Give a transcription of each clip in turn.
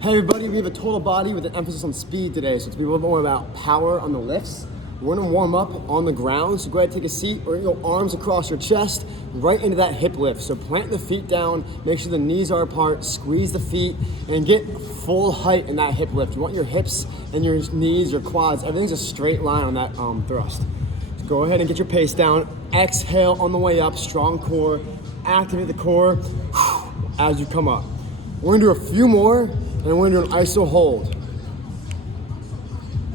Hey everybody, we have a total body with an emphasis on speed today, so it's going to be a little more about power on the lifts. We're going to warm up on the ground, so go ahead and take a seat. We're going to go arms across your chest, right into that hip lift. So plant the feet down, make sure the knees are apart, squeeze the feet, and get full height in that hip lift. You want your hips and your knees, your quads, everything's a straight line on that thrust. So go ahead and get your pace down. Exhale on the way up, strong core. Activate the core as you come up. We're going to do a few more, and we're going to do an iso hold.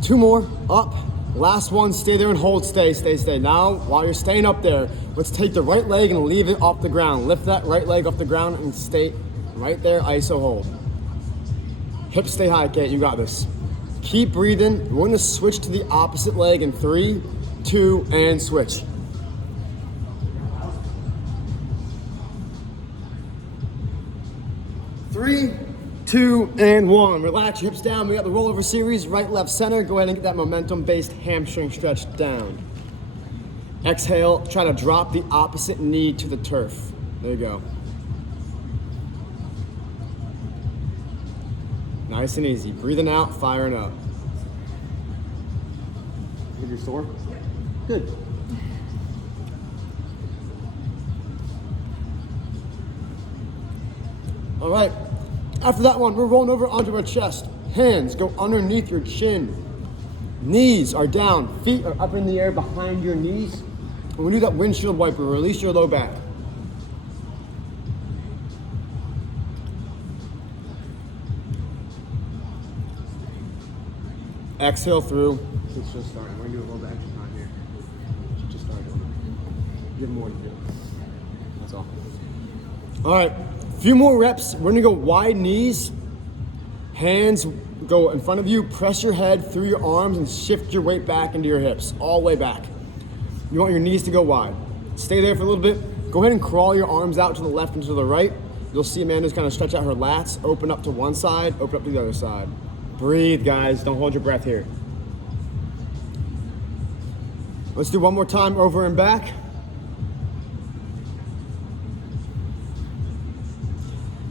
2 more, up. Last one, stay there and hold, stay. Now, while you're staying up there, let's take the right leg and leave it off the ground. Lift that right leg off the ground and stay right there, iso hold. Hips stay high, Kate, you got this. Keep breathing. We're gonna switch to the opposite leg in 3, 2, and switch. Three, 2, and 1. Relax your hips down. We got the rollover series, right, left, center. Go ahead and get that momentum-based hamstring stretch down. Exhale, try to drop the opposite knee to the turf. There you go. Nice and easy. Breathing out, firing up. Think you're sore? Good. All right. After that one, we're rolling over onto our chest. Hands go underneath your chin. Knees are down. Feet are up in the air behind your knees. When we do that windshield wiper, release your low back. Exhale through. It's just starting. We're going to do a little bit extra time here. Just started. Give more to do. That's all. All right. Few more reps. We're gonna go wide knees. Hands go in front of you. Press your head through your arms and shift your weight back into your hips, all the way back. You want your knees to go wide. Stay there for a little bit. Go ahead and crawl your arms out to the left and to the right. You'll see Amanda's kind of stretch out her lats, open up to one side, open up to the other side. Breathe, guys. Don't hold your breath here. Let's do one more time, over and back.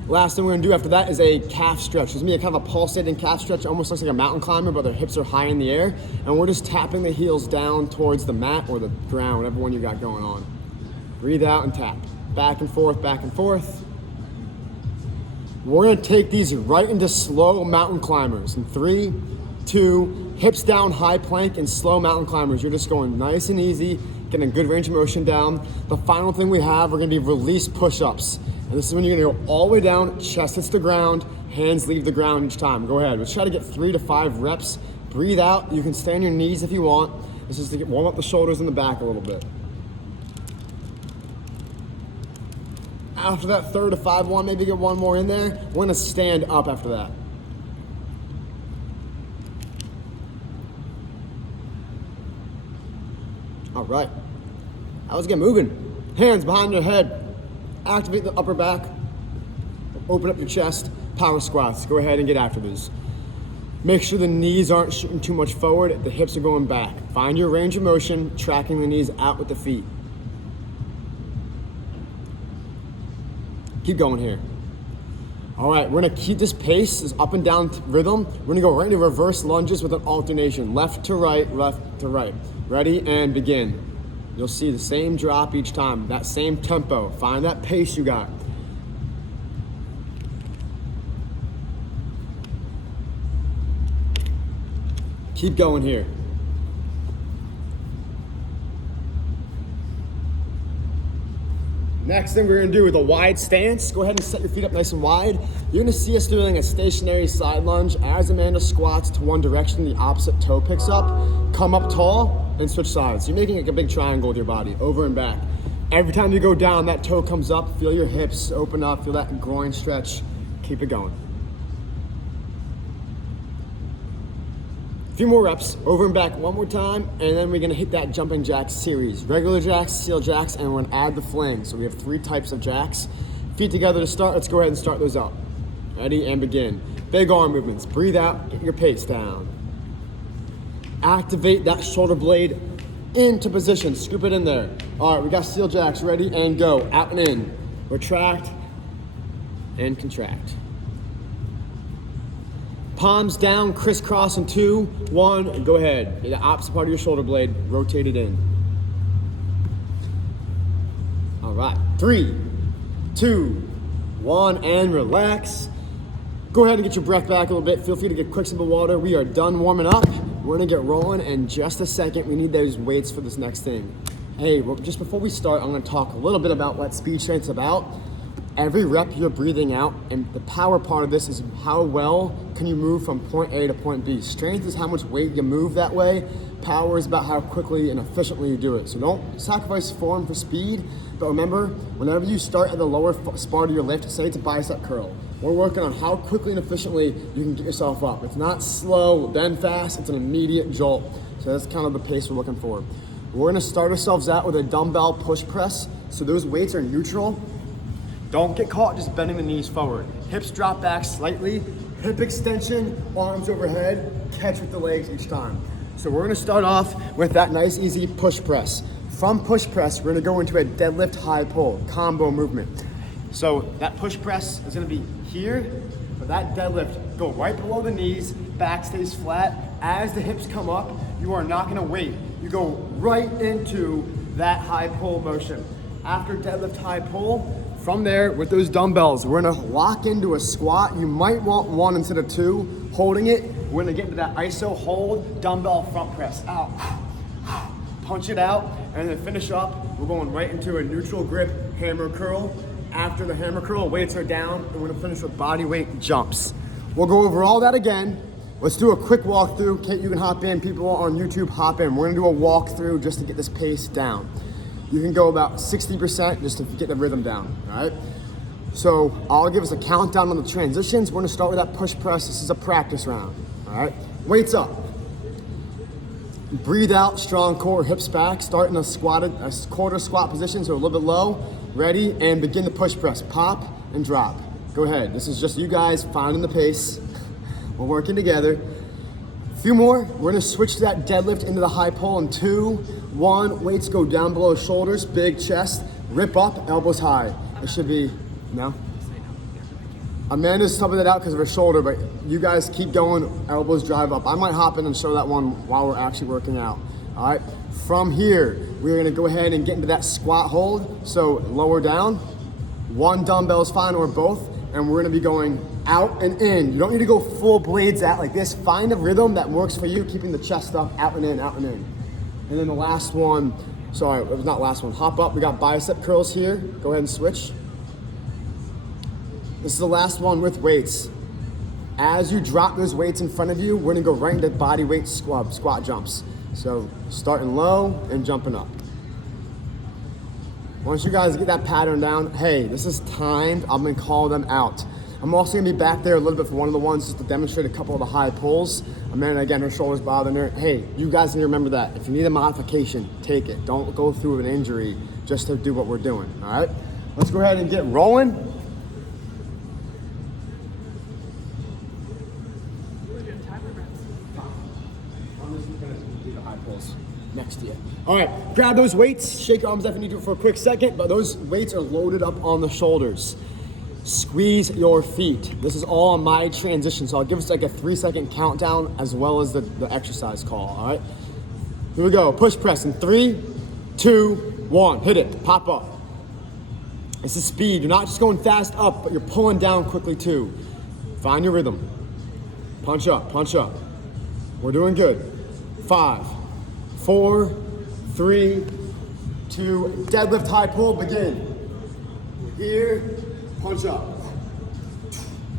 Last thing we're gonna do after that is a calf stretch. It's gonna be a kind of a pulsating calf stretch. It almost looks like a mountain climber, but their hips are high in the air. And we're just tapping the heels down towards the mat or the ground, whatever one you got going on. Breathe out and tap. Back and forth, back and forth. We're gonna take these right into slow mountain climbers. In 3, 2, hips down, high plank, and slow mountain climbers. You're just going nice and easy, getting a good range of motion down. The final thing we have, we're gonna be release push-ups. And this is when you're gonna go all the way down, chest hits the ground, hands leave the ground each time. Go ahead, let's try to get 3 to 5 reps. Breathe out, you can stay on your knees if you want. This is to warm up the shoulders and the back a little bit. After that 3rd to 5 one, maybe get 1 more in there. We're gonna stand up after that. All right, now let's get moving. Hands behind your head. Activate the upper back, open up your chest, power squats. Go ahead and get after these. Make sure the knees aren't shooting too much forward, the hips are going back. Find your range of motion, tracking the knees out with the feet. Keep going here. All right, we're gonna keep this pace, this up and down rhythm. We're gonna go right into reverse lunges with an alternation, left to right, left to right. Ready, and begin. You'll see the same drop each time, that same tempo. Find that pace you got. Keep going here. Next thing we're gonna do with a wide stance, go ahead and set your feet up nice and wide. You're gonna see us doing a stationary side lunge. As Amanda squats to one direction, the opposite toe picks up. Come up tall and switch sides. You're making like a big triangle with your body, over and back. Every time you go down, that toe comes up. Feel your hips open up, feel that groin stretch. Keep it going. A few more reps, over and back 1 more time, and then we're gonna hit that jumping jacks series. Regular jacks, seal jacks, and we're gonna add the fling. So we have 3 types of jacks. Feet together to start, let's go ahead and start those up. Ready, and begin. Big arm movements, breathe out, get your pace down. Activate that shoulder blade into position, scoop it in there. All right, we got seal jacks, ready, and go. Out and in, retract, and contract. Palms down, crisscross in 2, 1, and go ahead. The opposite part of your shoulder blade, rotate it in. All right, 3, 2, 1, and relax. Go ahead and get your breath back a little bit. Feel free to get a quick sip of water. We are done warming up. We're gonna get rolling in just a second. We need those weights for this next thing. Hey, well, just before we start, I'm gonna talk a little bit about what speed strength's about. Every rep you're breathing out, and the power part of this is how well can you move from point A to point B. Strength is how much weight you move that way. Power is about how quickly and efficiently you do it. So don't sacrifice form for speed, but remember, whenever you start at the lower part of your lift, say it's a bicep curl, we're working on how quickly and efficiently you can get yourself up. It's not slow, then fast, it's an immediate jolt. So that's kind of the pace we're looking for. We're gonna start ourselves out with a dumbbell push press. So those weights are neutral. Don't get caught just bending the knees forward. Hips drop back slightly, hip extension, arms overhead, catch with the legs each time. So we're gonna start off with that nice easy push press. From push press, we're gonna go into a deadlift high pull, combo movement. So that push press is gonna be here, but that deadlift, go right below the knees, back stays flat. As the hips come up, you are not gonna wait. You go right into that high pull motion. After deadlift high pull, from there, with those dumbbells, we're gonna lock into a squat. You might want 1 instead of 2. Holding it, we're gonna get into that iso hold, dumbbell front press, out. Punch it out, and then finish up. We're going right into a neutral grip hammer curl. After the hammer curl, weights are down, and we're gonna finish with body weight jumps. We'll go over all that again. Let's do a quick walkthrough. Kate, you can hop in. People on YouTube, hop in. We're gonna do a walkthrough just to get this pace down. You can go about 60% just to get the rhythm down, all right? So I'll give us a countdown on the transitions. We're gonna start with that push press. This is a practice round, all right? Weights up. Breathe out, strong core, hips back. Start in a quarter squat position, so a little bit low. Ready, and begin the push press. Pop and drop. Go ahead. This is just you guys finding the pace. We're working together. A few more. We're gonna switch to that deadlift into the high pull in 2, 1. Weights go down below shoulders, big chest, rip up, elbows high. It should be, no? Amanda's subbing it out because of her shoulder, but you guys keep going, elbows drive up. I might hop in and show that one while we're actually working out. All right, from here, we're gonna go ahead and get into that squat hold. So lower down, 1 dumbbell is fine or both, and we're gonna be going out and in. You don't need to go full blades out like this. Find a rhythm that works for you, keeping the chest up, out and in, out and in. And then the last one, sorry, it was not last one. Hop up, we got bicep curls here. Go ahead and switch. This is the last one with weights. As you drop those weights in front of you, we're gonna go right into body weight squat jumps. So starting low and jumping up. Once you guys get that pattern down, hey, this is timed. I'm gonna call them out. I'm also gonna be back there a little bit for one of the ones just to demonstrate a couple of the high pulls. Amanda, again, her shoulder's bothering her. Hey, you guys need to remember that. If you need a modification, take it. Don't go through an injury just to do what we're doing, all right? Let's go ahead and get rolling. I'm just gonna do the high pulls next to you. All right, grab those weights. Shake your arms if you need to for a quick second, but those weights are loaded up on the shoulders. Squeeze your feet. This is all on my transition, so I'll give us like a 3-second countdown as well as the exercise call, all right? Here we go, push press in 3, 2, 1, hit it, pop up. This is speed. You're not just going fast up, but you're pulling down quickly too. Find your rhythm. Punch up, punch up. We're doing good. 5, 4, 3, 2, deadlift high pull, begin. Here, punch up.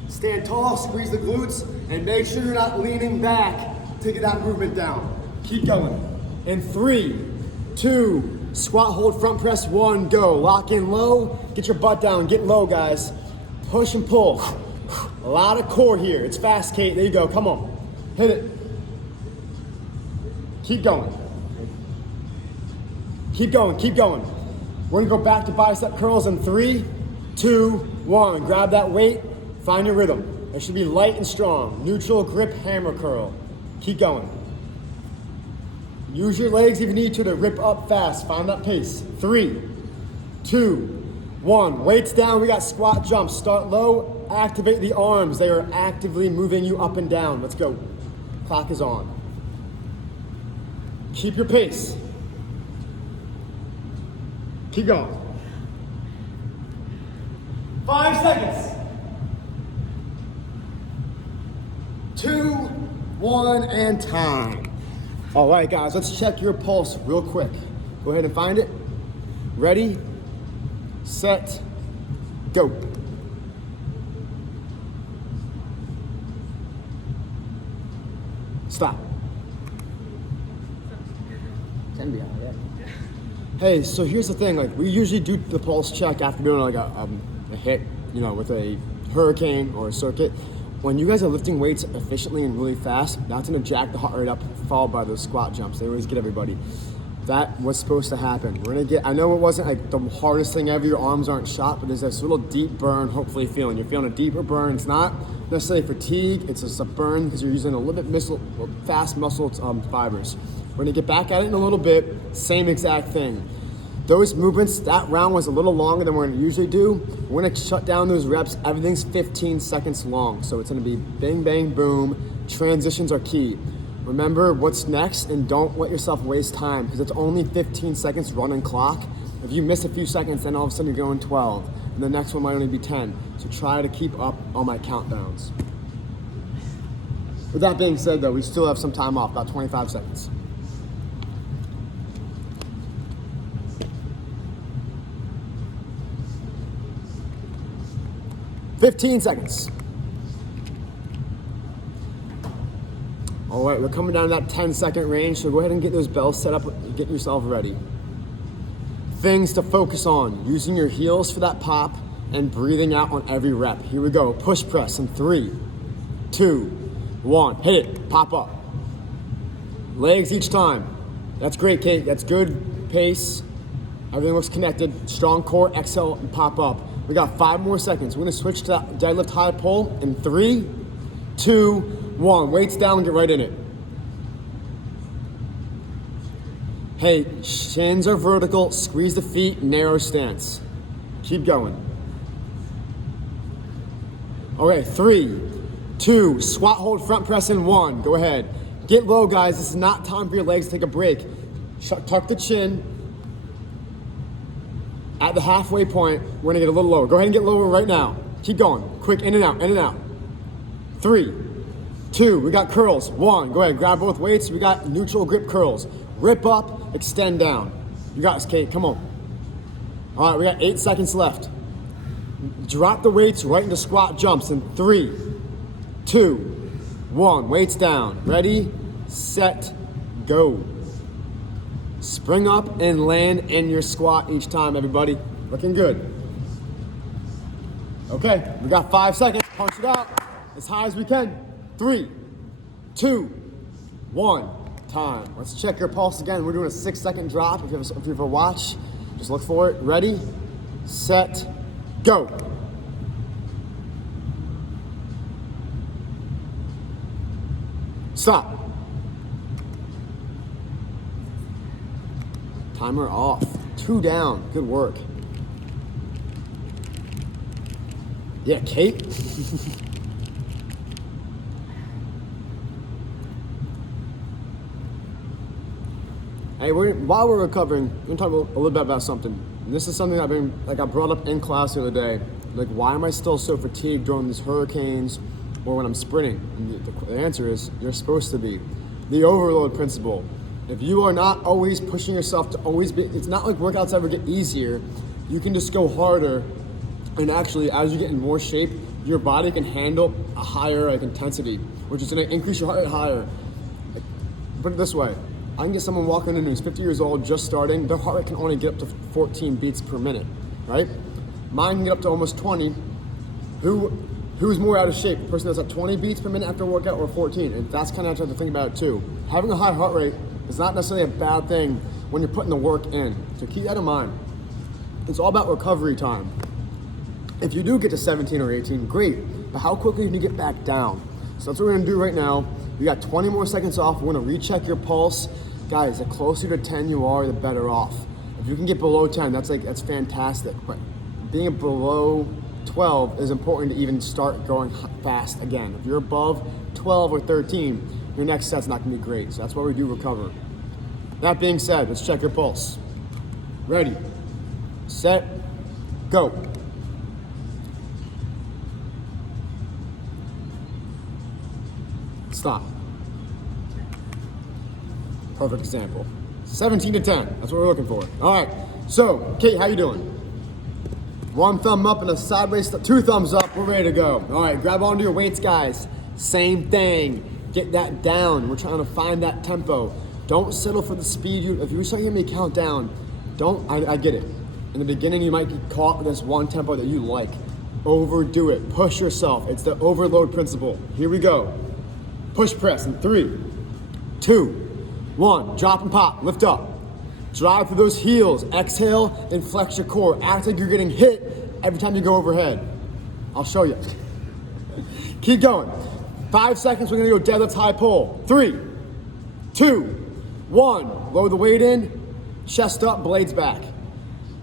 Stand tall, squeeze the glutes, and make sure you're not leaning back to get that movement down. Keep going. In 3, 2, squat, hold, front press, 1, go. Lock in low, get your butt down, get low, guys. Push and pull. A lot of core here. It's fast, Kate. There you go, come on. Hit it. Keep going. Keep going, keep going. We're gonna go back to bicep curls in 3, 2, 1. Grab that weight, find your rhythm. It should be light and strong. Neutral grip hammer curl. Keep going. Use your legs if you need to rip up fast. Find that pace. 3, 2, 1. Weights down, we got squat jumps. Start low, activate the arms. They are actively moving you up and down. Let's go. Clock is on. Keep your pace. Keep going. 5 seconds. 2, 1, and time. All right, guys, let's check your pulse real quick. Go ahead and find it. Ready, set, go. Stop. Can be out, yeah. Hey, so here's the thing, like we usually do the pulse check after doing like a hit, you know, with a hurricane or a circuit. When you guys are lifting weights efficiently and really fast, that's gonna jack the heart rate up, followed by those squat jumps. They always get everybody. That was supposed to happen. We're gonna get, I know it wasn't like the hardest thing ever, your arms aren't shot, but there's this little deep burn, hopefully feeling. You're feeling a deeper burn. It's not necessarily fatigue, it's just a burn because you're using a little bit fast muscle fibers. We're gonna get back at it in a little bit, same exact thing. Those movements, that round was a little longer than we're gonna usually do. We're gonna shut down those reps. Everything's 15 seconds long. So it's gonna be bang, bang, boom. Transitions are key. Remember what's next and don't let yourself waste time because it's only 15 seconds running clock. If you miss a few seconds, then all of a sudden you're going 12. And the next one might only be 10. So try to keep up on my countdowns. With that being said though, we still have some time off, about 25 seconds. $15 seconds. All right, we're coming down to that 10-second range, so go ahead and get those bells set up, get yourself ready. Things to focus on, using your heels for that pop and breathing out on every rep. Here we go, push press in 3, 2, 1, hit it, pop up. Legs each time. That's great, Kate, that's good pace. Everything looks connected, strong core, exhale, and pop up. We got 5 more seconds. We're gonna switch to deadlift high pull in 3, 2, 1. Weights down and get right in it. Hey, shins are vertical, squeeze the feet, narrow stance. Keep going. Okay, 3, 2, squat, hold, front press in 1. Go ahead. Get low, guys. This is not time for your legs to take a break. Tuck the chin. At the halfway point, we're gonna get a little lower. Go ahead and get lower right now. Keep going. Quick, in and out, in and out. 3, 2, we got curls. 1, go ahead, grab both weights. We got neutral grip curls. Rip up, extend down. You got this, Kate, come on. All right, we got 8 seconds left. Drop the weights right into squat jumps in 3, 2, 1. Weights down. Ready, set, go. Spring up and land in your squat each time, everybody. Looking good. Okay, we got 5 seconds. Punch it out as high as we can. 3, 2, 1, time. Let's check your pulse again. We're doing a 6-second drop. If you have a watch, just look for it. Ready, set, go. Stop. Timer off. 2 down. Good work. Yeah, Kate. Hey, while we're recovering, we're gonna talk a little bit about something. And this is something I brought up in class the other day. Like, why am I still so fatigued during these hurricanes or when I'm sprinting? And the answer is, you're supposed to be. The overload principle. If you are not always pushing yourself to always be, it's not like workouts ever get easier. You can just go harder, and actually, as you get in more shape, your body can handle a higher intensity, which is gonna increase your heart rate higher. Put it this way, I can get someone walking in who's 50 years old, just starting, their heart rate can only get up to 14 beats per minute, right? Mine can get up to almost 20. Who's more out of shape? The person that's at 20 beats per minute after a workout or 14? And that's kind of how to think about it too. Having a high heart rate is not necessarily a bad thing when you're putting the work in. So keep that in mind. It's all about recovery time. If you do get to 17 or 18, great, but how quickly can you get back down? So that's what we're gonna do right now. You got 20 more seconds off. We're gonna recheck your pulse. Guys, the closer to 10 you are, the better off. If you can get below 10, that's fantastic. But being below 12 is important to even start going fast again. If you're above 12 or 13, your next set's not gonna be great. So that's why we do recover. That being said, let's check your pulse. Ready, set, go. Stop. Perfect example. 17 to 10, that's what we're looking for. All right, so Kate, how you doing? One thumb up and a sideways, two thumbs up, we're ready to go. All right, grab onto your weights, guys. Same thing, get that down. We're trying to find that tempo. Don't settle for the speed. If you start hearing me count down, I get it. In the beginning, you might be caught with this one tempo that you like. Overdo it, push yourself. It's the overload principle. Here we go. Push press in 3, 2, 1. Drop and pop, lift up. Drive through those heels. Exhale and flex your core. Act like you're getting hit every time you go overhead. I'll show you. Keep going. 5 seconds, we're gonna go deadlift high pull. 3, 2, 1. Lower the weight in, chest up, blades back.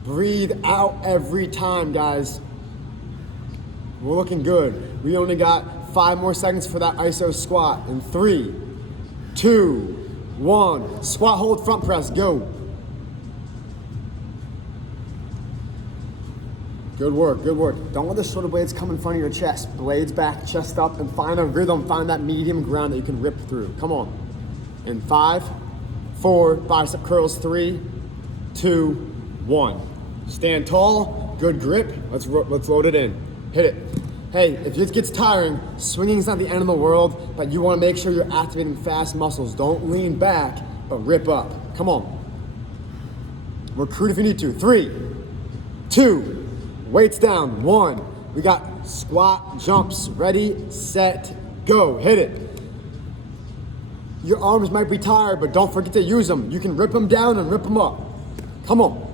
Breathe out every time, guys. We're looking good. We only got 5 more seconds for that iso squat. In 3, 2, 1. Squat, hold, front press, go. Good work, good work. Don't let the shoulder blades come in front of your chest. Blades back, chest up, and find a rhythm, find that medium ground that you can rip through. Come on. In 5, 4, bicep curls, 3, 2, 1. Stand tall, good grip. Let's load it in. Hit it. Hey, if it gets tiring, swinging is not the end of the world, but you want to make sure you're activating fast muscles. Don't lean back, but rip up. Come on. Recruit if you need to. 3, 2, weights down. 1. We got squat jumps. Ready, set, go. Hit it. Your arms might be tired, but don't forget to use them. You can rip them down and rip them up. Come on.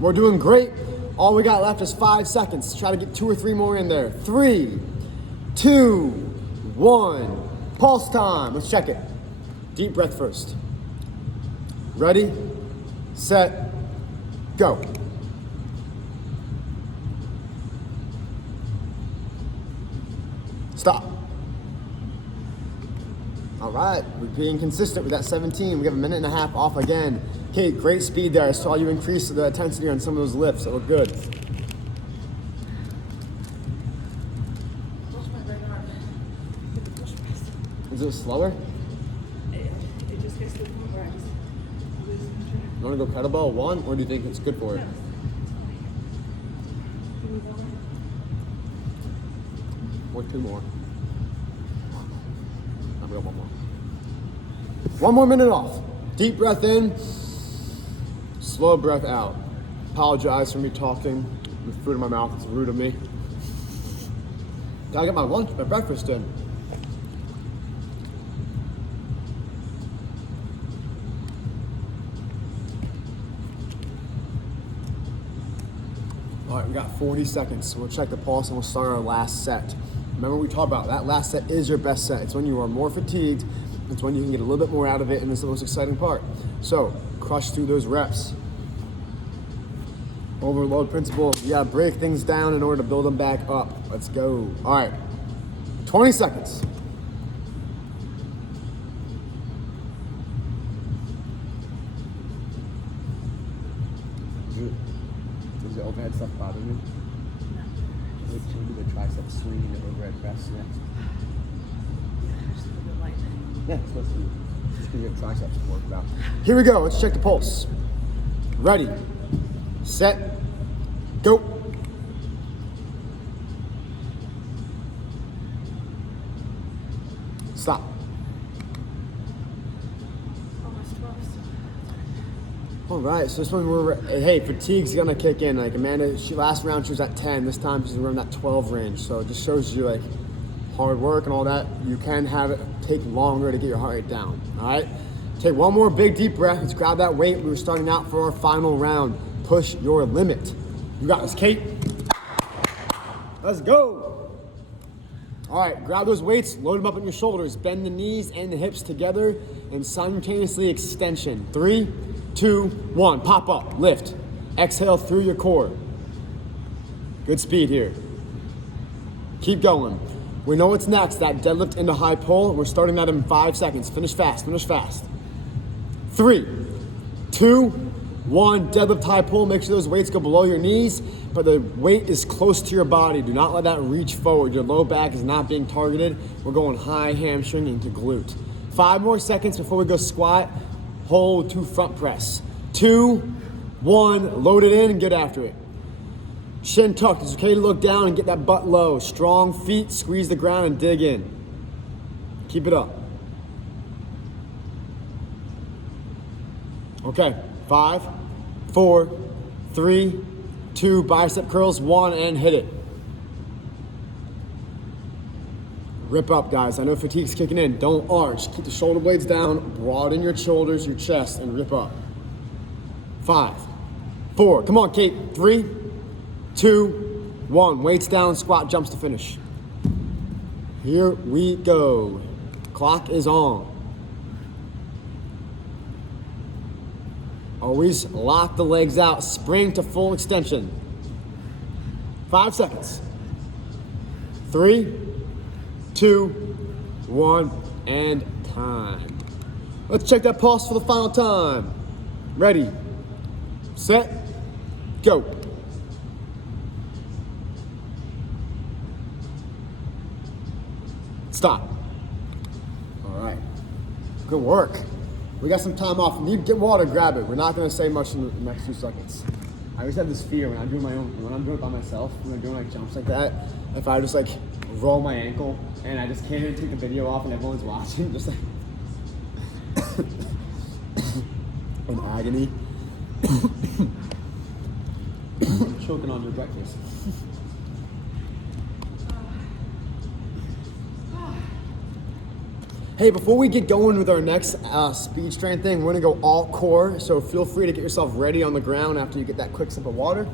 We're doing great. All we got left is 5 seconds. Try to get 2 or 3 more in there. 3, 2, 1. Pulse time. Let's check it. Deep breath first. Ready, set, go. Stop. All right, we're being consistent with that 17. We have a minute and a half off again. Okay, great speed there. I saw you increase the intensity on some of those lifts. That looked good. Is it slower? It just gets to the point where I just lose control. You want to go kettlebell 1, or do you think it's good for it? Or 2 more. I've got 1 more. 1 more minute off. Deep breath in, slow breath out. Apologize for me talking with food in my mouth. It's rude of me. Gotta get my breakfast in. All right, we got 40 seconds. So we'll check the pulse and we'll start our last set. Remember we talked about that last set is your best set. It's when you are more fatigued. It's when you can get a little bit more out of it, and it's the most exciting part. So crush through those reps. Overload principle. You gotta break things down in order to build them back up. Let's go. All right, 20 seconds. Does the overhead stuff bother you? Should we do the tricep swing and the overhead press next? Just a little bit light. Yeah, it's supposed to be. Just give your triceps to work out. Here we go. Let's check the pulse. Ready, set, go. Stop. Almost 12. All right, so this one hey, fatigue's gonna kick in. Like Amanda, last round she was at 10. This time she's around that 12 range. So it just shows you like hard work and all that. You can have it take longer to get your heart rate down. All right, take 1 more big deep breath. Let's grab that weight. We were starting out for our final round. Push your limit. You got this, Kate. Let's go. All right, grab those weights, load them up on your shoulders, bend the knees and the hips together, and simultaneously extension. 3, 2, 1, pop up, lift. Exhale through your core. Good speed here. Keep going. We know what's next, that deadlift into high pull. We're starting that in 5 seconds. Finish fast, finish fast. 3, 2, 1, deadlift high pull. Make sure those weights go below your knees, but the weight is close to your body. Do not let that reach forward. Your low back is not being targeted. We're going high hamstring into glute. 5 more seconds before we go squat, hold to front press. 2, 1, load it in and get after it. Shin tucked. It's okay to look down and get that butt low. Strong feet, squeeze the ground and dig in. Keep it up. Okay, 5, 4, 3, 2, bicep curls, 1, and hit it. Rip up, guys. I know fatigue's kicking in. Don't arch. Keep the shoulder blades down, broaden your shoulders, your chest, and rip up. 5, 4, come on, Kate. 3, 2, 1. Weights down, squat jumps to finish. Here we go. Clock is on. Always lock the legs out. Spring to full extension. 5 seconds. 3, 2, 1, and time. Let's check that pulse for the final time. Ready, set, go. Stop. All right. Good work. We got some time off. If you get water, grab it. We're not going to say much in the next 2 seconds. I always have this fear when I'm doing when I'm doing it by myself, when I'm doing like jumps like that, if I just like roll my ankle and I just can't even take the video off and everyone's watching, just like in agony. Choking on your breakfast. Hey, before we get going with our next speed strength thing, we're gonna go all core, so feel free to get yourself ready on the ground after you get that quick sip of water.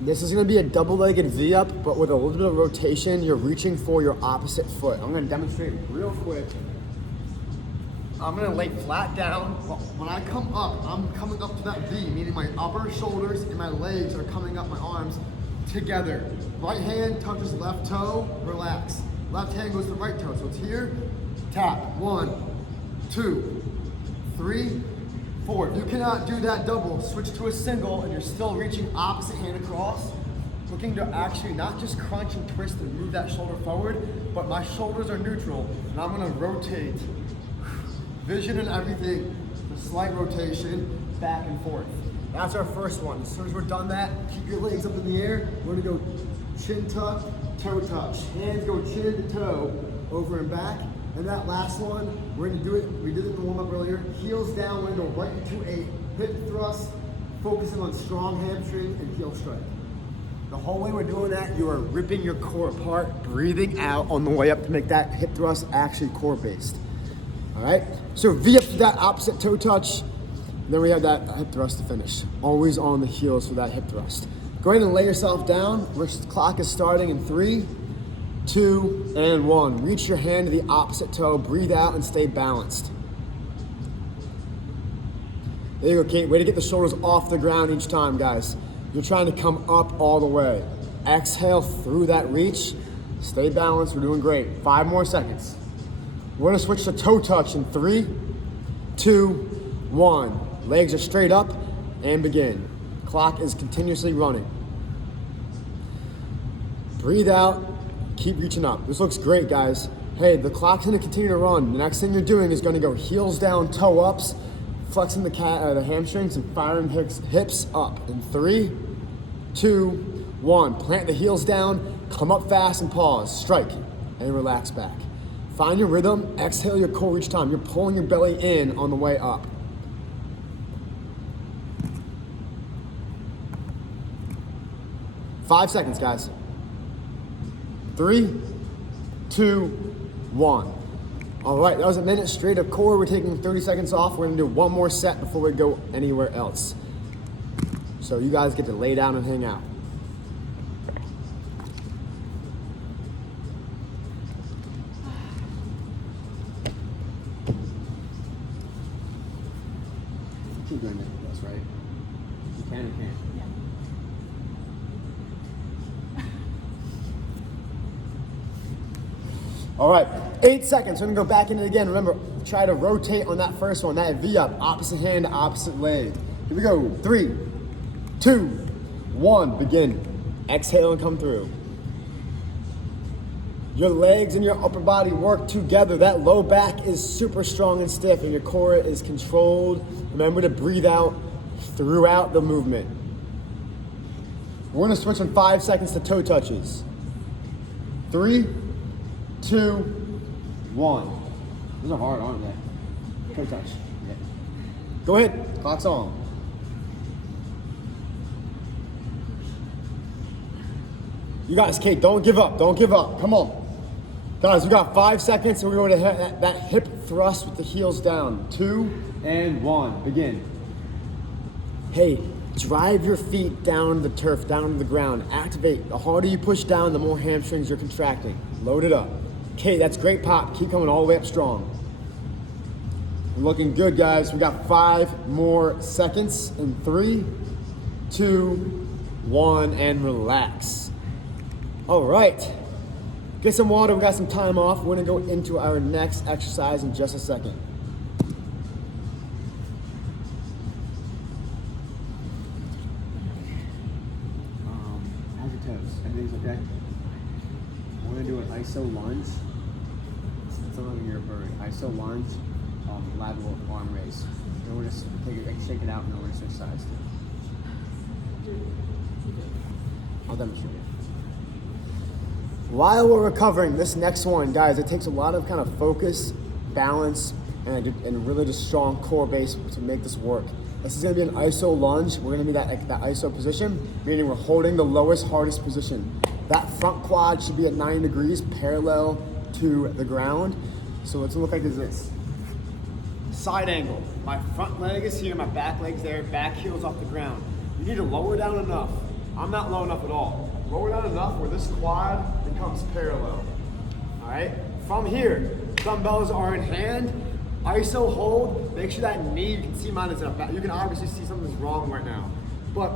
This is gonna be a double-legged V-up, but with a little bit of rotation, you're reaching for your opposite foot. I'm gonna demonstrate real quick. I'm gonna lay flat down. When I come up, I'm coming up to that V, meaning my upper shoulders and my legs are coming up, my arms together. Right hand touches left toe, relax. Left hand goes to right toe. So it's here, tap. 1, 2, 3, 4. If you cannot do that double, switch to a single and you're still reaching opposite hand across. Looking to actually not just crunch and twist and move that shoulder forward, but my shoulders are neutral and I'm gonna rotate. Vision and everything, the slight rotation, back and forth. That's our first one. As soon as we're done that, keep your legs up in the air. We're gonna go chin tuck, toe touch. Hands go chin to toe, over and back. And that last one, we're gonna do it, we did it in the warm up earlier. Heels down, we're gonna go right into a hip thrust, focusing on strong hamstring and heel strike. The whole way we're doing that, you are ripping your core apart, breathing out on the way up to make that hip thrust actually core based. All right, so V up to that opposite toe touch. Then we have that hip thrust to finish. Always on the heels for that hip thrust. Go ahead and lay yourself down. The clock is starting in 3, 2, and 1. Reach your hand to the opposite toe. Breathe out and stay balanced. There you go, Kate. Way to get the shoulders off the ground each time, guys. You're trying to come up all the way. Exhale through that reach. Stay balanced. We're doing great. 5 more seconds. We're gonna switch to toe touch in 3, 2, 1. Legs are straight up and begin. Clock is continuously running. Breathe out, keep reaching up. This looks great, guys. Hey, the clock's gonna continue to run. The next thing you're doing is gonna go heels down, toe ups, flexing the hamstrings and firing hips up. In 3, 2, 1. Plant the heels down, come up fast and pause, strike, and relax back. Find your rhythm, exhale your core each time. You're pulling your belly in on the way up. Five seconds, guys. 3, 2, 1. All right, that was a minute straight of core. We're taking 30 seconds off. We're gonna do one more set before we go anywhere else. So you guys get to lay down and hang out. Can and can't. Yeah. All right, 8 seconds. We're gonna go back in it again. Remember, try to rotate on that first one, that V up, opposite hand, opposite leg. Here we go. 3, 2, 1, begin. Exhale and come through. Your legs and your upper body work together. That low back is super strong and stiff, and your core is controlled. Remember to breathe out throughout the movement. We're gonna switch in 5 seconds to toe touches. 3, 2, 1. Those are hard, aren't they? Toe touch. Yeah. Go ahead. Clock's on. You guys, Kate, don't give up. Don't give up. Come on. Guys, we got 5 seconds, and we're going to that hip thrust with the heels down. 2 and 1. Begin. Hey, drive your feet down to the turf, down to the ground. Activate. The harder you push down, the more hamstrings you're contracting. Load it up. Okay, that's great pop. Keep coming all the way up strong. Looking good, guys. We got 5 more seconds. In 3, 2, 1, and relax. All right. Get some water. We got some time off. We're gonna go into our next exercise in just a second. How's your toes? Everything's okay? We're gonna do an iso lunge. It's a little your bird. Iso lunge, lateral arm raise. And we're just shake it out, and then we're gonna switch sides too. I'll demonstrate it. While we're recovering, this next one, guys, it takes a lot of kind of focus, balance, and really just strong core base to make this work. This is gonna be an iso lunge. We're gonna be that iso position, meaning we're holding the lowest, hardest position. That front quad should be at 90 degrees parallel to the ground. So it's gonna look like this. Side angle. My front leg is here, my back leg's there, back heel's off the ground. You need to lower down enough. I'm not low enough at all. Lower down enough where this quad becomes parallel. All right? From here, dumbbells are in hand. ISO hold. Make sure that knee, you can see mine is up. You can obviously see something's wrong right now. But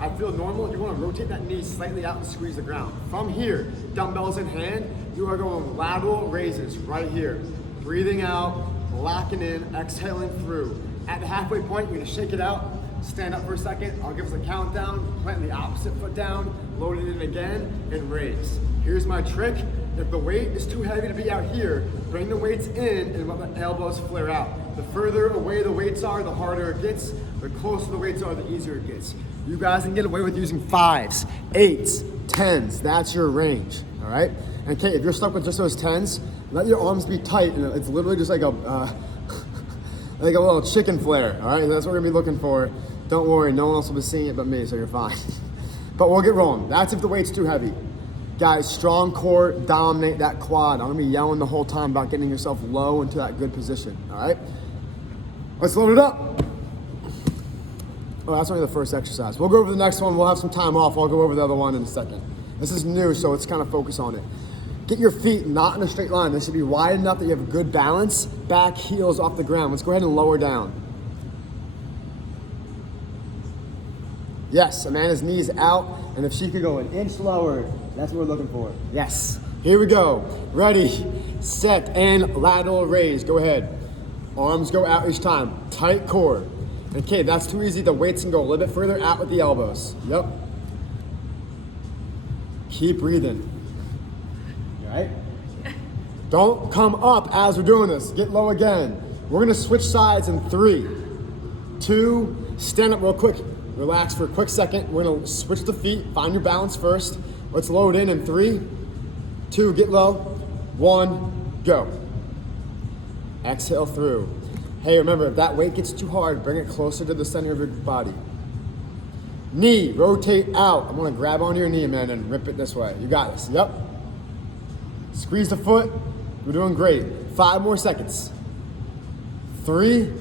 I feel normal. You want to rotate that knee slightly out and squeeze the ground. From here, dumbbells in hand, you are going lateral raises right here. Breathing out, locking in, exhaling through. At the halfway point, you're going to shake it out. Stand up for a second. I'll give us a countdown. Plant the opposite foot down. Load it in again and raise. Here's my trick. If the weight is too heavy to be out here, bring the weights in and let the elbows flare out. The further away the weights are, the harder it gets. The closer the weights are, the easier it gets. You guys can get away with using 5s, 8s, 10s. That's your range, all right? And Kate, if you're stuck with just those 10s, let your arms be tight, and it's literally just like a like a little chicken flare, all right? That's what we're gonna be looking for. Don't worry, no one else will be seeing it but me, so you're fine. But we'll get rolling. That's if the weight's too heavy. Guys, strong core, dominate that quad. I'm gonna be yelling the whole time about getting yourself low into that good position, all right? Let's load it up. Oh, that's only the first exercise. We'll go over the next one. We'll have some time off. I'll go over the other one in a second. This is new, so let's kind of focus on it. Get your feet not in a straight line. They should be wide enough that you have good balance. Back heels off the ground. Let's go ahead and lower down. Yes, Amanda's knees out, and if she could go an inch lower, that's what we're looking for. Yes. Here we go. Ready, set, and lateral raise. Go ahead. Arms go out each time. Tight core. Okay, if that's too easy, the weights can go a little bit further out with the elbows. Yep. Keep breathing. You all right? Don't come up as we're doing this. Get low again. We're gonna switch sides in 3, 2, stand up real quick. Relax for a quick second. We're gonna switch the feet. Find your balance first. Let's load in 3, 2, get low, 1, go. Exhale through. Hey, remember, if that weight gets too hard, bring it closer to the center of your body. Knee, rotate out. I'm gonna grab onto your knee, man, and rip it this way. You got this, yep. Squeeze the foot. We're doing great. 5 more seconds. 3,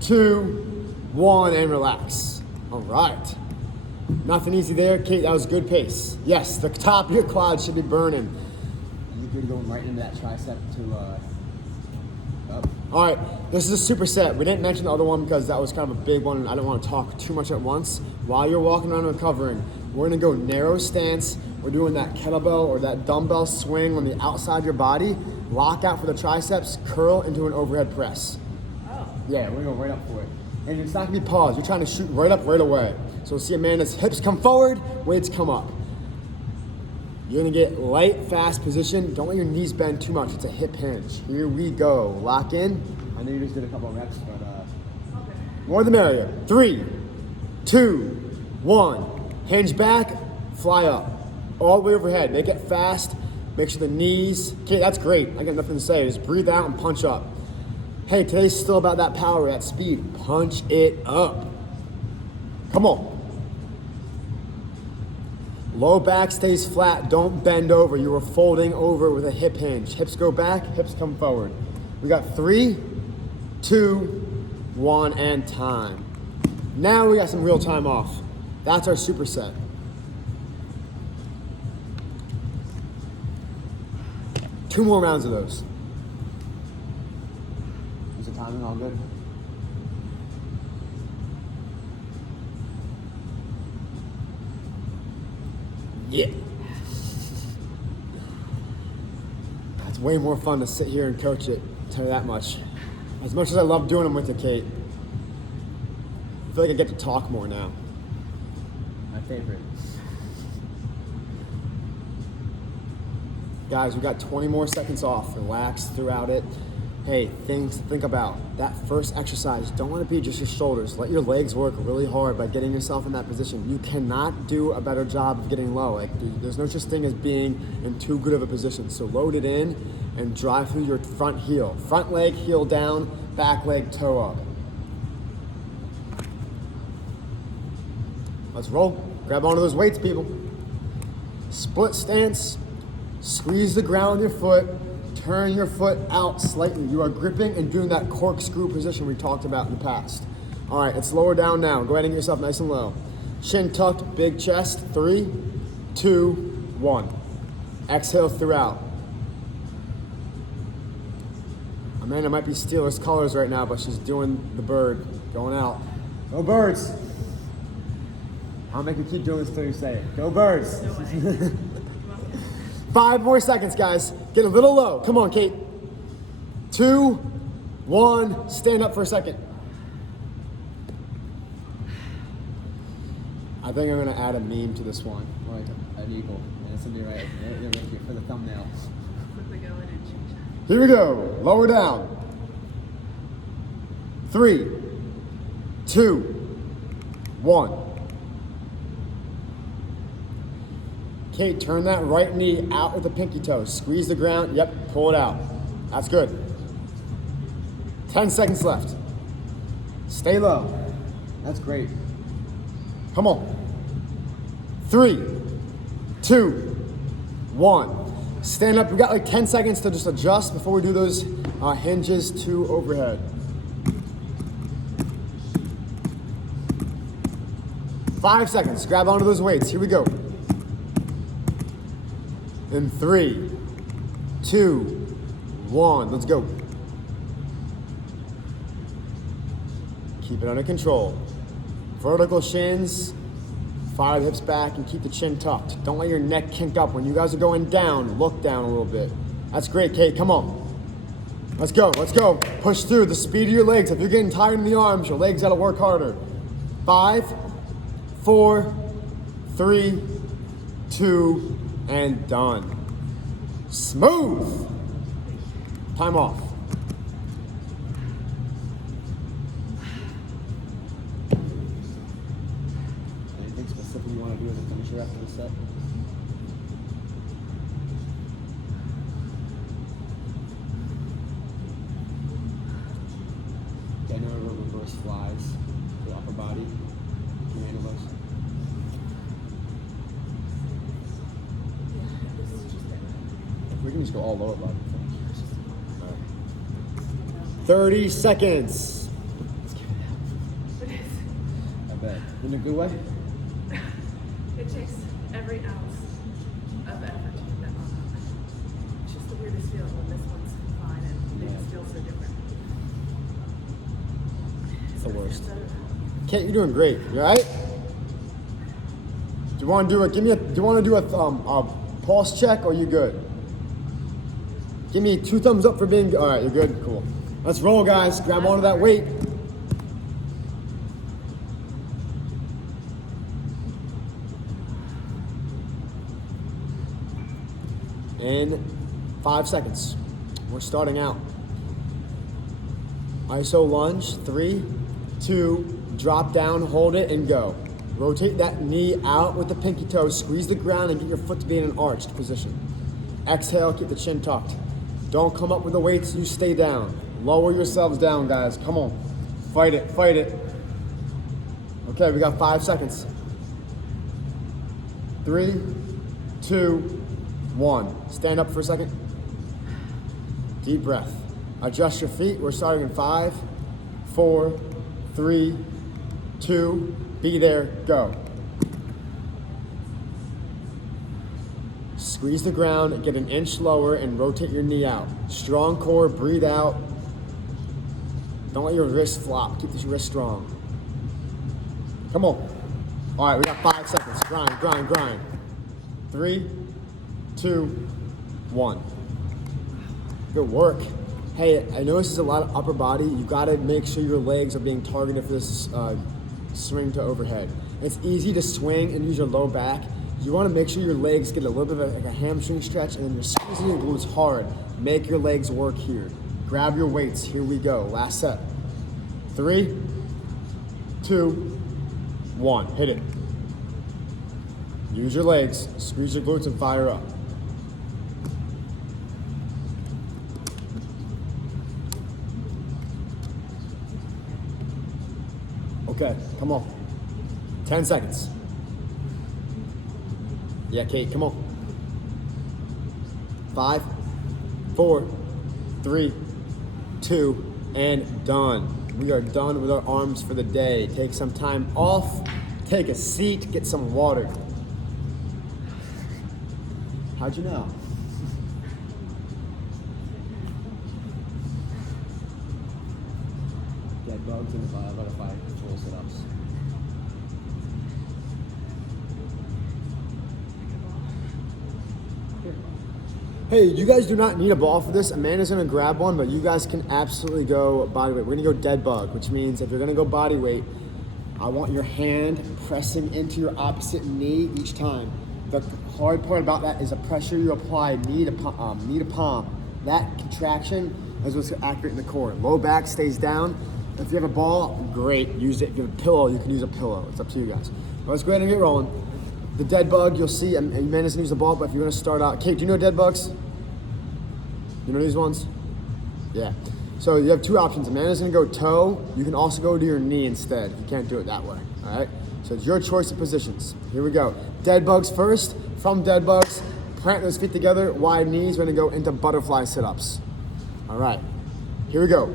2, 1, and relax. All right. Nothing easy there. Kate, that was good pace. Yes, the top of your quad should be burning. You could go right into that tricep to up. All right, this is a superset. We didn't mention the other one because that was kind of a big one and I didn't want to talk too much at once. While you're walking around and recovering, we're gonna go narrow stance. We're doing that kettlebell or that dumbbell swing on the outside of your body, lock out for the triceps, curl into an overhead press. Oh. Yeah, we're gonna go right up for it. And it's not gonna be paused. You're trying to shoot right up right away. So see Amanda's hips come forward, weights come up. You're gonna get light, fast position. Don't let your knees bend too much. It's a hip hinge. Here we go. Lock in. I know you just did a couple of reps, but Okay. more the merrier. 3, 2, 1. Hinge back, fly up. All the way overhead. Make it fast. Make sure the knees. Okay, that's great. I got nothing to say. Just breathe out and punch up. Hey, today's still about that power, that speed. Punch it up. Come on. Low back stays flat. Don't bend over. You are folding over with a hip hinge. Hips go back, hips come forward. We got 3, 2, 1, and time. Now we got some real time off. That's our superset. Two more rounds of those. Is the timing all good? Yeah. It's way more fun to sit here and coach it, tell you that much. As much as I love doing them with you, Kate, I feel like I get to talk more now. My favorite. Guys, we got 20 more seconds off. Relax throughout it. Hey, things to think about. That first exercise, don't let it be just your shoulders. Let your legs work really hard by getting yourself in that position. You cannot do a better job of getting low. Like, there's no such thing as being in too good of a position. So load it in and drive through your front heel. Front leg, heel down, back leg, toe up. Let's roll. Grab onto those weights, people. Split stance. Squeeze the ground with your foot. Turn your foot out slightly. You are gripping and doing that corkscrew position we talked about in the past. All right, it's lower down now. Go ahead and get yourself nice and low. Chin tucked, big chest. 3, 2, 1. Exhale throughout. Amanda might be Steelers colors right now, but she's doing the bird. Going out. Go Birds. I'll make you keep doing this until you say it. Go Birds. No way. 5 more seconds, guys. Get a little low. Come on, Kate. 2, 1. Stand up for a second. I think I'm gonna add a meme to this one, like an eagle, and it's gonna be right here for the thumbnail. Quickly go in and change that. Here we go. Lower down. 3, 2, 1. Kate, turn that right knee out with the pinky toe. Squeeze the ground. Yep, pull it out. That's good. 10 seconds left. Stay low. That's great. Come on. 3, 2, 1. Stand up. We got like 10 seconds to just adjust before we do those hinges to overhead. 5 seconds. Grab onto those weights. Here we go. In 3, 2, 1. Let's go. Keep it under control. Vertical shins. Fire the hips back and keep the chin tucked. Don't let your neck kink up. When you guys are going down, look down a little bit. That's great, Kate. Come on. Let's go. Let's go. Push through the speed of your legs. If you're getting tired in the arms, your legs got to work harder. 5, 4, 3, 2, and done. Smooth. Time off. Anything specific you want to do as a finisher after the set? Daniel reverse flies to the upper body. Can you handle those? We can just go all lower body. 30 seconds. I bet. In a good way? It takes every ounce of effort to get that on. It's just the weirdest feeling when this one's fine and it feels so different. It's the worst. Kate, you're doing great. You all right? Do you want to do a? Do you want to do a pulse check, or are you good? Give me 2 thumbs up for being. All right, you're good. Cool. Let's roll, guys. Grab onto that weight. In 5 seconds, we're starting out. ISO lunge, 3, 2, drop down, hold it, and go. Rotate that knee out with the pinky toe, squeeze the ground, and get your foot to be in an arched position. Exhale, keep the chin tucked. Don't come up with the weights, you stay down. Lower yourselves down, guys, come on. Fight it, fight it. Okay, we got 5 seconds. 3, 2, 1. Stand up for a second. Deep breath. Adjust your feet. We're starting in 5, 4, 3, 2, be there, go. Squeeze the ground, get an inch lower, and rotate your knee out. Strong core, breathe out. Don't let your wrist flop. Keep this wrist strong. Come on. All right, we got 5 seconds. Grind, grind, grind. 3, 2, 1. Good work. Hey, I know this is a lot of upper body. You gotta make sure your legs are being targeted for this swing to overhead. It's easy to swing and use your low back. You wanna make sure your legs get a little bit of like a hamstring stretch, and then you're squeezing your glutes hard. Make your legs work here. Grab your weights, here we go. Last set. 3, 2, 1, hit it. Use your legs, squeeze your glutes and fire up. Okay, come on. 10 seconds. Yeah, Kate, come on. 5, 4, 3, 2, and done. We are done with our arms for the day. Take some time off, take a seat, get some water. How'd you know? Dead bugs in the butterfly control sit-ups. Hey, you guys do not need a ball for this. Amanda's gonna grab one, but you guys can absolutely go body weight. We're gonna go dead bug, which means if you're gonna go body weight, I want your hand pressing into your opposite knee each time. The hard part about that is the pressure you apply knee to palm. That contraction is what's activating the core. Low back stays down. If you have a ball, great, use it. If you have a pillow, you can use a pillow. It's up to you guys. But let's go ahead and get rolling. The dead bug, you'll see, Amanda's gonna use the ball, but if you wanna start out, Kate, do you know dead bugs? You know these ones? Yeah. So you have 2 options. Amanda's gonna go toe. You can also go to your knee instead. You can't do it that way, all right? So it's your choice of positions. Here we go. Dead bugs first. From dead bugs, plant those feet together, wide knees. We're gonna go into butterfly sit-ups. All right, here we go.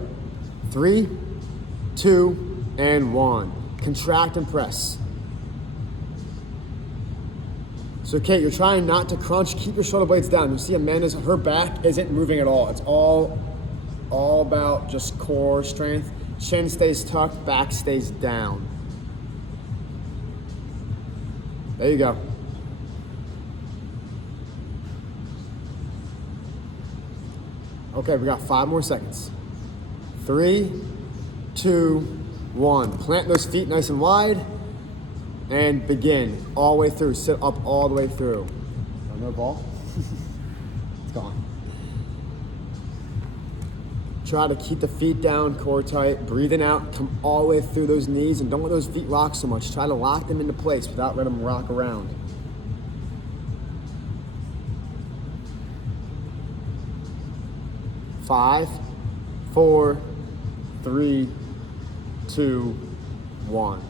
3, 2, and 1. Contract and press. So Kate, you're trying not to crunch. Keep your shoulder blades down. You see Amanda's, her back isn't moving at all. It's all about just core strength. Chin stays tucked, back stays down. There you go. Okay, we got 5 more seconds. 3, 2, 1. Plant those feet nice and wide and begin all the way through. Sit up all the way through. Oh, no ball? It's gone. Try to keep the feet down, core tight, breathing out, come all the way through those knees, and don't let those feet rock so much. Try to lock them into place without letting them rock around. 5, 4, 3, 2, 1.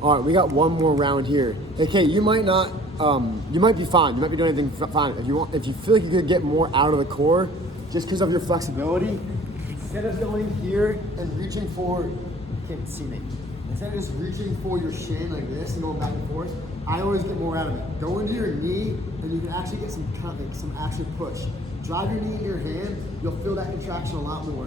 All right, we got one more round here. Okay, you might not, you might be fine. You might be doing anything fine. If you feel like you could get more out of the core, just because of your flexibility, instead of going here and reaching for, you can't see me. Instead of just reaching for your shin like this and going back and forth, I always get more out of it. Go into your knee, and you can actually get some active push. Drive your knee in your hand, you'll feel that contraction a lot more.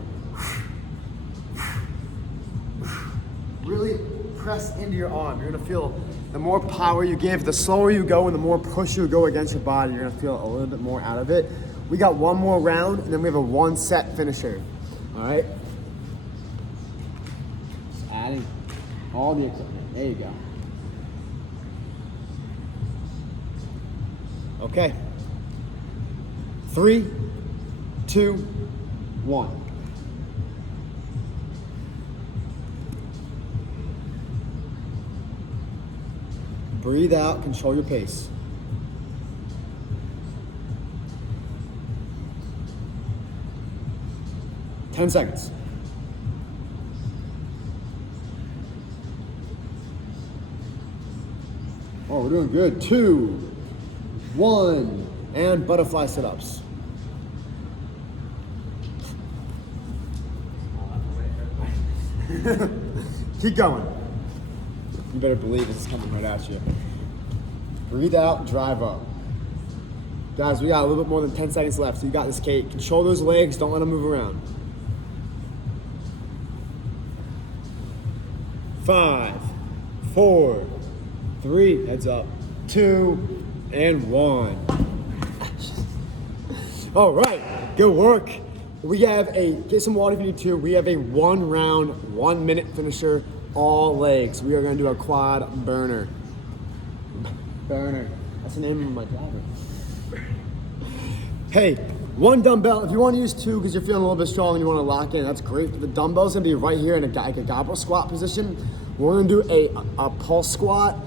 really press into your arm. You're gonna feel the more power you give, the slower you go, and the more push you go against your body, you're gonna feel a little bit more out of it. We got one more round, and then we have a 1 set finisher. All right? Just adding all the equipment. There you go. Okay. 3, 2, 1. Breathe out, control your pace. Ten seconds. Oh, we're doing good. 2, 1, and butterfly sit-ups. Keep going. You better believe it's coming right at you. Breathe out, drive up. Guys, we got a little bit more than 10 seconds left, so you got this, Kate. Control those legs, don't let them move around. 5, 4, 3, heads up, 2, and 1. All right, good work. We have get some water if you need to. We have a 1 round, 1 minute finisher, all legs. We are gonna do a quad burner. Burner, that's the name of my driver. Hey, 1 dumbbell. If you want to use 2 because you're feeling a little bit strong and you want to lock in, that's great. The dumbbell's gonna be right here in a goblet squat position. We're gonna do a pulse squat,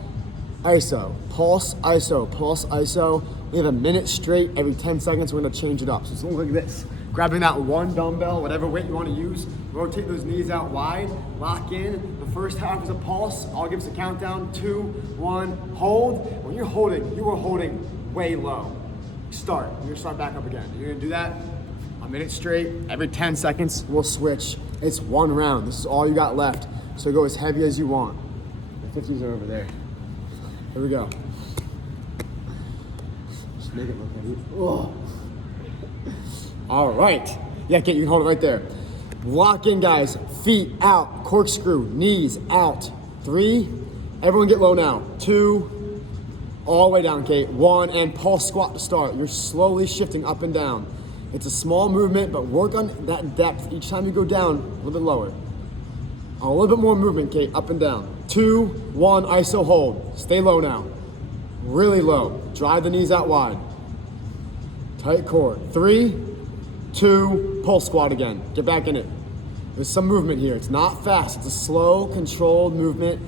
iso, pulse, iso, pulse, iso. We have a minute straight. Every 10 seconds, we're gonna change it up. So it's gonna look like this. Grabbing that 1 dumbbell, whatever weight you want to use, rotate those knees out wide, lock in. The first half is a pulse. I'll give us a countdown. 2, 1, hold. When you're holding, you are holding way low. Start. You're gonna start back up again. You're gonna do that a minute straight. Every 10 seconds, we'll switch. It's 1 round. This is all you got left. So go as heavy as you want. The 50s are over there. Here we go. Just make it look heavy. Oh. All right. Yeah, Kate, you can hold it right there. Lock in, guys. Feet out. Corkscrew. Knees out. 3. Everyone get low now. 2. All the way down, Kate. 1. And pulse squat to start. You're slowly shifting up and down. It's a small movement, but work on that depth. Each time you go down, a little bit lower. A little bit more movement, Kate. Up and down. 2, 1. Iso hold. Stay low now. Really low. Drive the knees out wide. Tight core. 3, 2, pulse squat again. Get back in it. There's some movement here. It's not fast. It's a slow, controlled movement,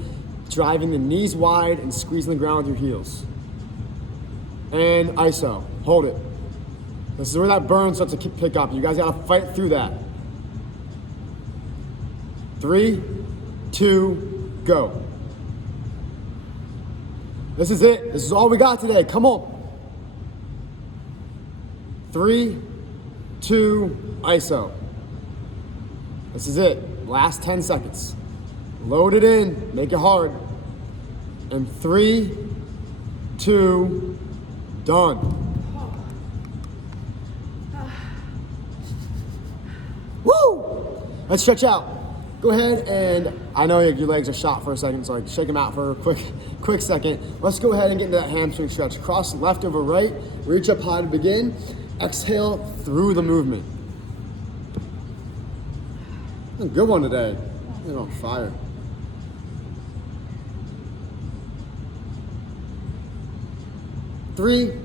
driving the knees wide and squeezing the ground with your heels. And iso. Hold it. This is where that burn starts to pick up. You guys gotta fight through that. 3, 2, go. This is it. This is all we got today. Come on. 3, 2, iso. This is it. Last 10 seconds. Load it in. Make it hard. And 3, 2, done. Woo! Let's stretch out. Go ahead and, I know your legs are shot for a second, so shake them out for a quick second. Let's go ahead and get into that hamstring stretch. Cross left over right, reach up high to begin. Exhale through the movement. A good one today. You're on fire. Three,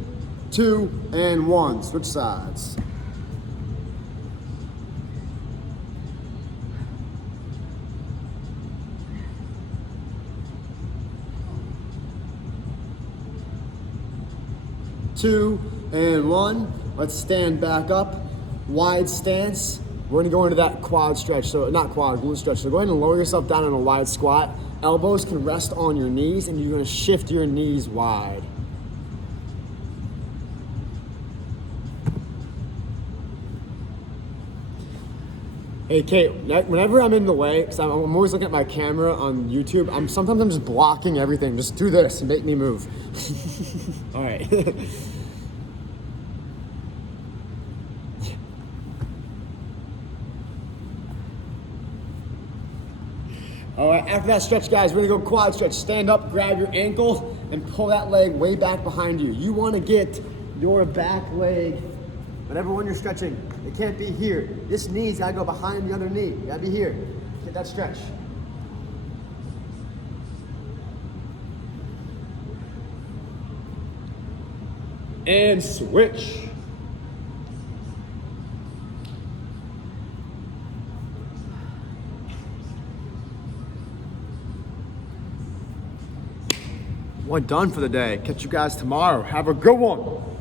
2, and 1. Switch sides. Two, and 1. Let's stand back up. Wide stance. We're gonna go into that quad stretch, so not quad, glute stretch. So go ahead and lower yourself down in a wide squat. Elbows can rest on your knees and you're gonna shift your knees wide. Hey Kate, whenever I'm in the way, because I'm always looking at my camera on YouTube, sometimes I'm just blocking everything. Just do this and make me move. All right. All right, after that stretch, guys, we're gonna go quad stretch. Stand up, grab your ankle, and pull that leg way back behind you. You wanna get your back leg, whatever one you're stretching, it can't be here. This knee's gotta go behind the other knee. You gotta be here. Get that stretch. And switch. We're done for the day. Catch you guys tomorrow. Have a good one.